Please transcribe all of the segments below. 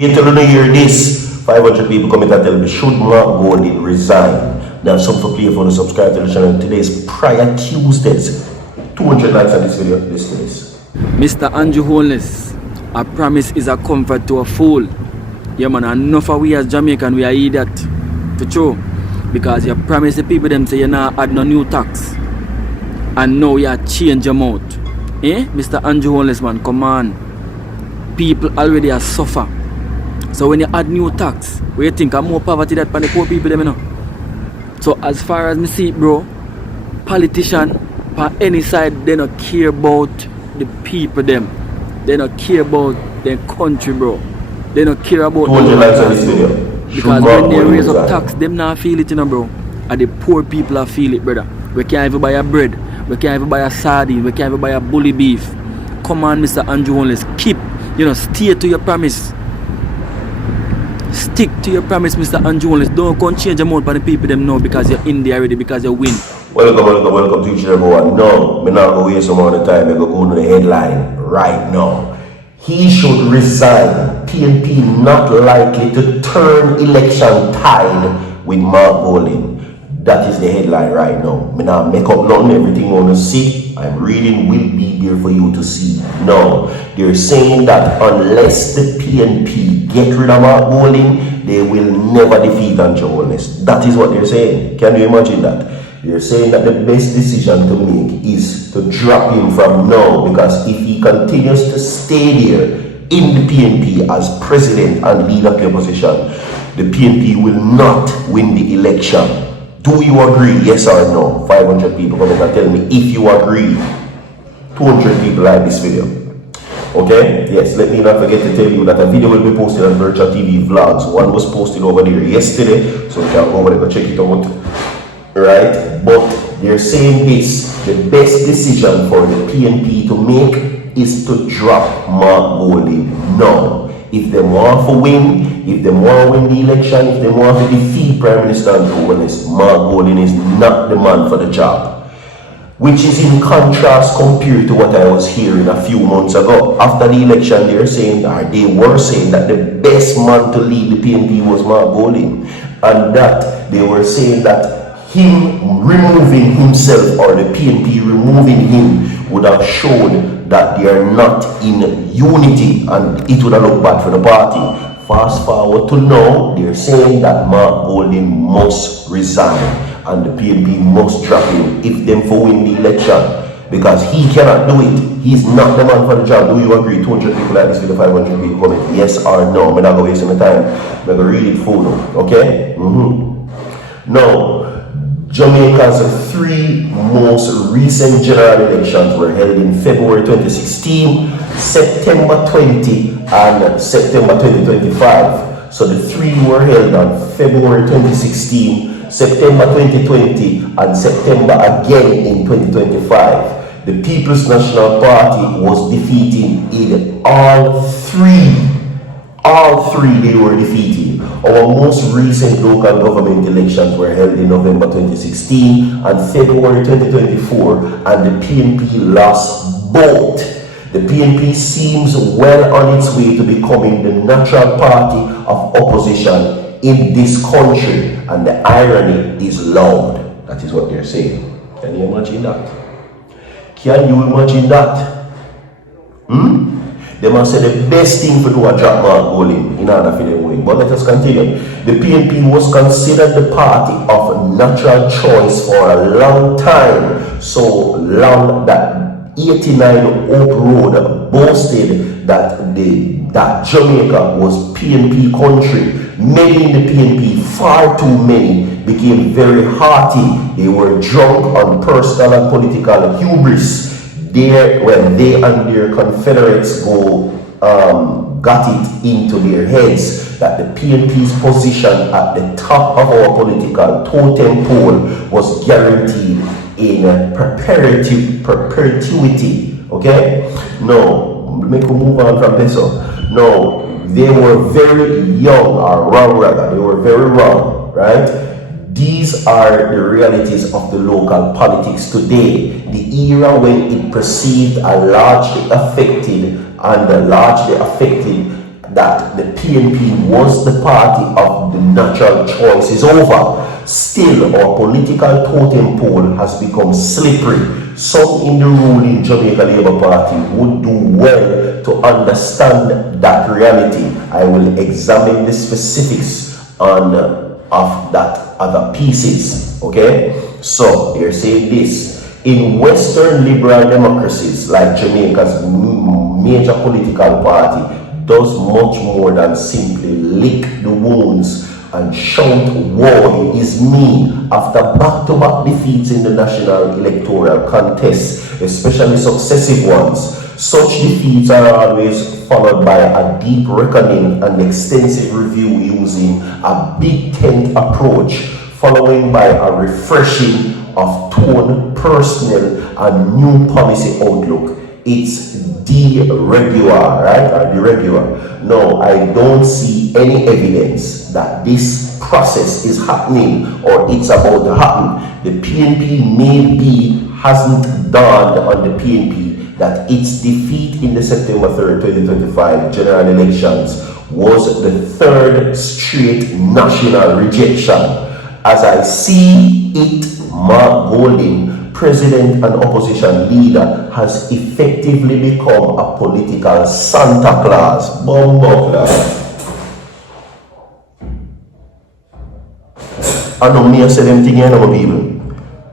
You tell me hear this. 500 people come in and tell me, should Mark Golding resign? Now, some for play for the subscribe to the channel. Today's prior Tuesdays. 200 likes on this video. Listen to this. Mr. Andrew Holness, a promise is a comfort to a fool. Yeah, man, enough of we as Jamaican, we are idiot. For true. Because you promise the people them say you not add no new tax. And now you change your mouth. Eh? Mr. Andrew Holness, man, come on. People already are suffer. So when you add new tax, what you think more poverty that for the poor people them, you know? So as far as me see it, bro, politician on any side, they don't care about the people them. They don't care about their country, bro. They don't care about 200 likes on this video. because when they raise up tax, them not feel it, you know, bro. And the poor people are feel it, brother. We can't even buy a bread. We can't even buy a sardine. We can't even buy a bully beef. Come on, Mr. Andrew Holness. Keep, stay to your promise. Stick to your promise, Mr. Andrew Holness. Don't come change your mind for the people them know because you're in there already, because you win. Welcome to each and everyone. No, I'm not going to waste some more time. I'm going to go to the headline right now. He should resign. PNP not likely to turn election tide with Mark Golding. That is the headline right now. I'm not make up nothing. Everything you want to see, I'm reading, will be there for you to see. No, they're saying that unless the PNP get rid of Mark Golding, they will never defeat Andrew Holness. That is what they're saying. Can you imagine that? They're saying that the best decision to make is to drop him from now, because if he continues to stay there in the PNP as president and lead of the opposition, the PNP will not win the election. Do you agree? Yes or no? 500 people come and tell me if you agree. 200 people like this video. Okay? Yes, let me not forget to tell you that a video will be posted on Virtual TV Vlogs. One was posted over there yesterday, so you can go over there and check it out. Right? But they're saying this: the best decision for the PNP to make is to drop Mark Golding now. If they want to win, if they want to win the election, if they want to defeat Prime Minister Andrew Holness, Mark Golding is not the man for the job. Which is in contrast compared to what I was hearing a few months ago. After the election, they were saying that the best man to lead the PNP was Mark Golding. And that they were saying that him removing himself, or the PNP removing him, would have shown that they are not in unity and it would have looked bad for the party. Fast forward to now, they're saying that Mark Golding must resign and the PNP must drop him if them for win the election, because he cannot do it. He's not the man for the job. Do you agree? 200 people like this video, 500 people comment yes or no. I'm not going to waste my time. I'm going to read it full now. Okay? Now, Jamaica's three most recent general elections were held in February 2016, September 20, and September 2025. So the three were held on February 2016, September 2020, and September again in 2025. The People's National Party was defeated in all three they were defeated. Our most recent local government elections were held in November 2016 and February 2024, and the PNP lost both. The PNP seems well on its way to becoming the natural party of opposition in this country, and the irony is loud. That is what they're saying. Can you imagine that? Can you imagine that? They must say the best thing to do a drop Mark Golding in order for them win. But let us continue. The PNP was considered the party of natural choice for a long time. So long that 89 Oak Road boasted that Jamaica was PNP country. Many in the PNP, far too many, became very hearty. They were drunk on personal and political hubris. When they and their Confederates got it into their heads that the PNP's position at the top of our political totem pole was guaranteed in perpetuity. Okay? No, make we move on from this. No, they were very young, or wrong rather. They were very wrong, right? These are the realities of the local politics today. The era when it perceived a largely affected that the PNP was the party of the natural choice is over. Still, our political totem pole has become slippery. Some in the ruling Jamaica Labour Party would do well to understand that reality. I will examine the specifics of that other pieces. Okay, so they're saying this. In Western liberal democracies like Jamaica's major political party does much more than simply lick the wounds and shout war is me after back-to-back defeats in the national electoral contest, especially successive ones. Such defeats are always followed by a deep reckoning and extensive review using a big tent approach, following by a refreshing of tone, personnel, and new policy outlook. It's deregular, right? Or deregular. No, I don't see any evidence that this process is happening or it's about to happen. The PNP maybe hasn't dawned on the PNP that its defeat in the September 3rd, 2025 general elections was the third straight national rejection. As I see it, Mark Golding, president and opposition leader, has effectively become a political Santa Claus. I know me, I said them thing here, no people.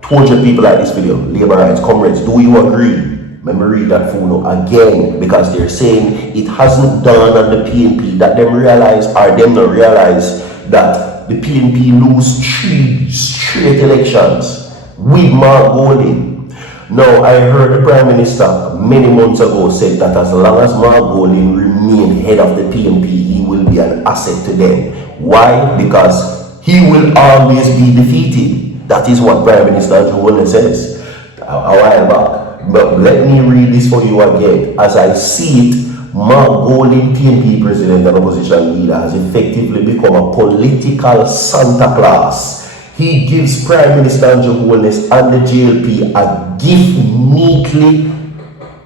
200 people like this video. Labour rights, comrades, do you agree? Let me read that photo again, because they're saying it hasn't dawned on the PNP that them realize, or them not realize, that the PNP lose 3 straight elections with Mark Golding. Now, I heard the Prime Minister many months ago said that as long as Mark Golding remains head of the PNP, he will be an asset to them. Why? Because he will always be defeated. That is what Prime Minister Joe says a while back. But let me read this for you again. As I see it, Mark Golding, PNP president and opposition leader, has effectively become a political Santa Claus. He gives Prime Minister Andrew Holness and the JLP a gift neatly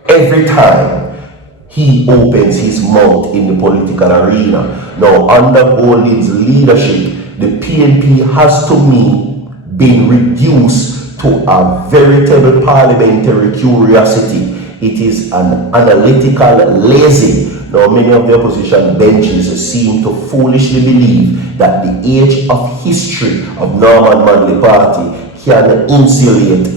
every time he opens his mouth in the political arena. Now, under Golding's leadership, the PNP has to me been reduced to a veritable parliamentary curiosity. It is an analytical lazy. Now, many of the opposition benches seem to foolishly believe that the age of history of Norman Manley Party can insulate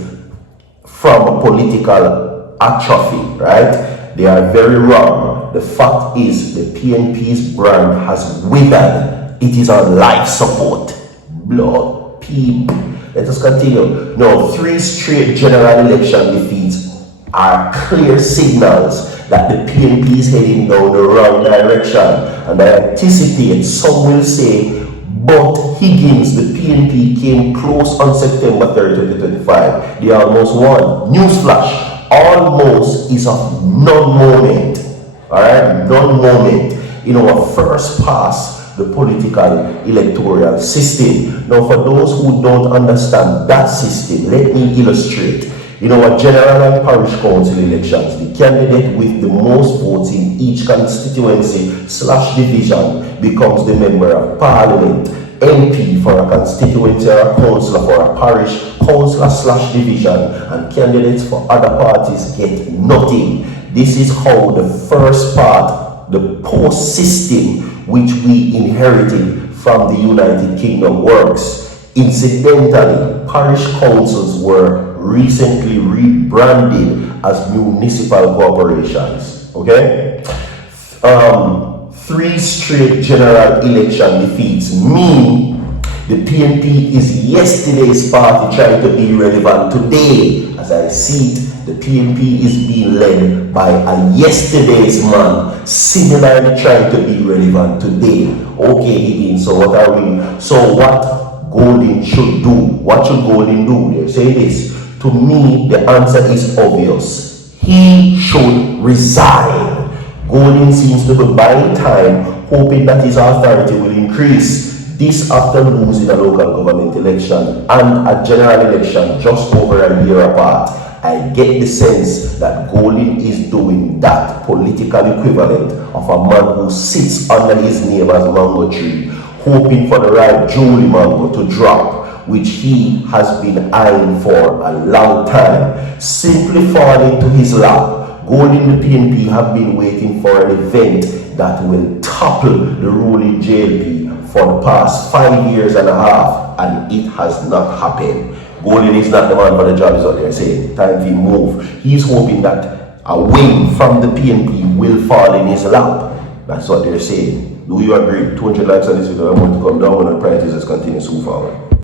from political atrophy, right? They are very wrong. The fact is the PNP's brand has withered. It is on life support. Blood, peep. Let us continue. Now, 3 straight general election defeats are clear signals that the PNP is heading down the wrong direction. And I anticipate some will say, but Higgins, the PNP came close on September 3rd, 2025. They almost won. Newsflash, almost is of non-moment. Alright, non-moment in our first pass the political electoral system. Now, for those who don't understand that system, let me illustrate. In our general and parish council elections, the candidate with the most votes in each constituency/division becomes the member of parliament, MP for a constituency or a councillor for a parish, councillor/division, and candidates for other parties get nothing. This is how the first part, the post system, which we inherited from the United Kingdom, works. Incidentally, parish councils were recently rebranded as municipal corporations. Okay? 3 straight general election defeats mean the PNP is yesterday's party trying to be relevant today. As I see it, the PNP is being led by a yesterday's man, similarly trying to be relevant today. Okay, Higgins, so what are we? So what Golding should do? What should Golding do? They say this. To me, the answer is obvious. He should resign. Golding seems to be buying time, hoping that his authority will increase. This after losing a local government election and a general election just over a year apart. I get the sense that Golden is doing that political equivalent of a man who sits under his neighbor's mango tree, hoping for the right Julie mango to drop, which he has been eyeing for a long time, simply fall into his lap. Golden the PNP have been waiting for an event that will topple the ruling JLP for the past 5 years and a half, and it has not happened. Golden is not the man for the job, is what they're saying. Time to move. He's hoping that a win from the PNP will fall in his lap. That's what they're saying. Do you agree? 200 likes on this video. I'm going to come down when the prices continue to move forward.